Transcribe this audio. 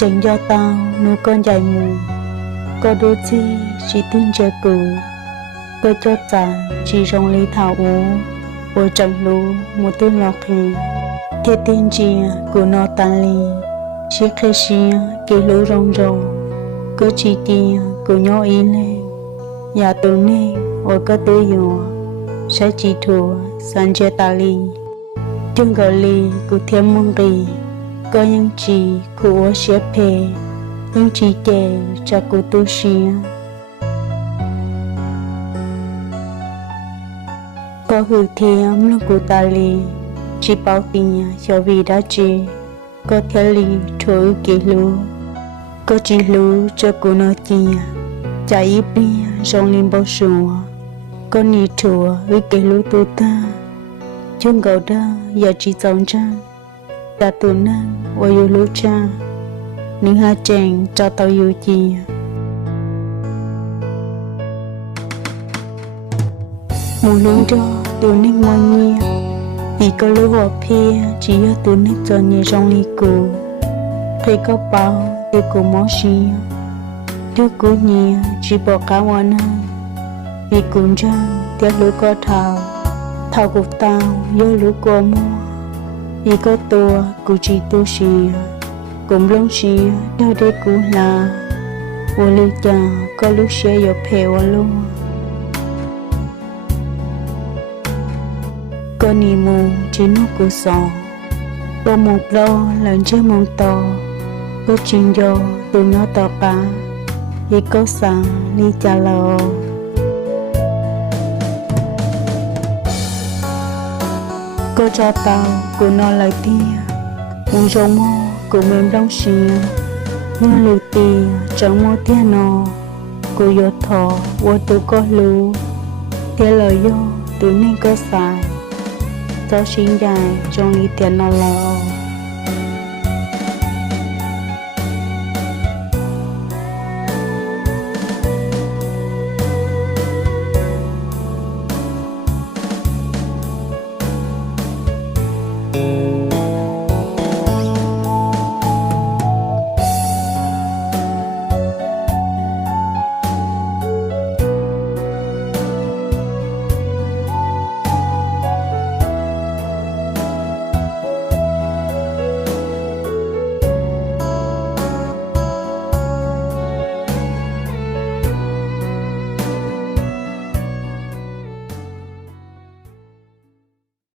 Chẳng do tao nuôi con dài mù, có đôi chi chỉ tin chờ cũ, có cho trả chỉ rong lý thảo ú, vô chẳng lú một tên lọc hì. Thế tên chị của nó tàn lì, chiếc khế xìa kì lú rong rong, có chỉ tia của nhỏ ý lên, nhà tù nê ở có tư dùa, sẽ chỉ thua sẵn chế tà lì. Chương gỡ lì của thiên mong rì, có những chị của xếp phê, những chị kể cho của tu xìa. Có hư thiếm lúc của ta lì, chỉ bảo tình cho vì đã chị, có theo lì thổi kỷ lũ, có chỉ lũ cho của nó chìa, chả ý bia rong lên bao sùa, có nì thua với kỷ lũ tu ta, chương gỡ đó giờ chỉ dòng trang. Đã tù năng và yêu lũ cha, những hai chàng cho tao yêu chi. Một lúc đó tù năng mọi nhia, vì có lũ hòa phê chỉ ở tù năng cho nhẹ trong ly cụ. Khi có bao thì cụ mó xì, đứa cụ nhẹ chỉ bỏ cả hòa năng. Vì cũng răng tiếc lũ có thảo, thảo của tao vô lũ của mua. Vì có tua cụ chỉ tu xìa, cũng lông xìa theo đây cụ là vô lưu chà có lúc xe dọc heo luôn. Có nì mù chỉ nó cụ sò, có một lo lần chơi mong to, có chuyện do tụi nó tỏ cả, vì có xa đi chà lò. Cô cho tao của nó lại tia, muốn rong mô của mình đông xìa, nhưng lưu tia chẳng mô tia nó, của vô thọ vô tụ có lưu, tia lời vô tụi nên có xài, cho xin dài trong ý tiền nó lò.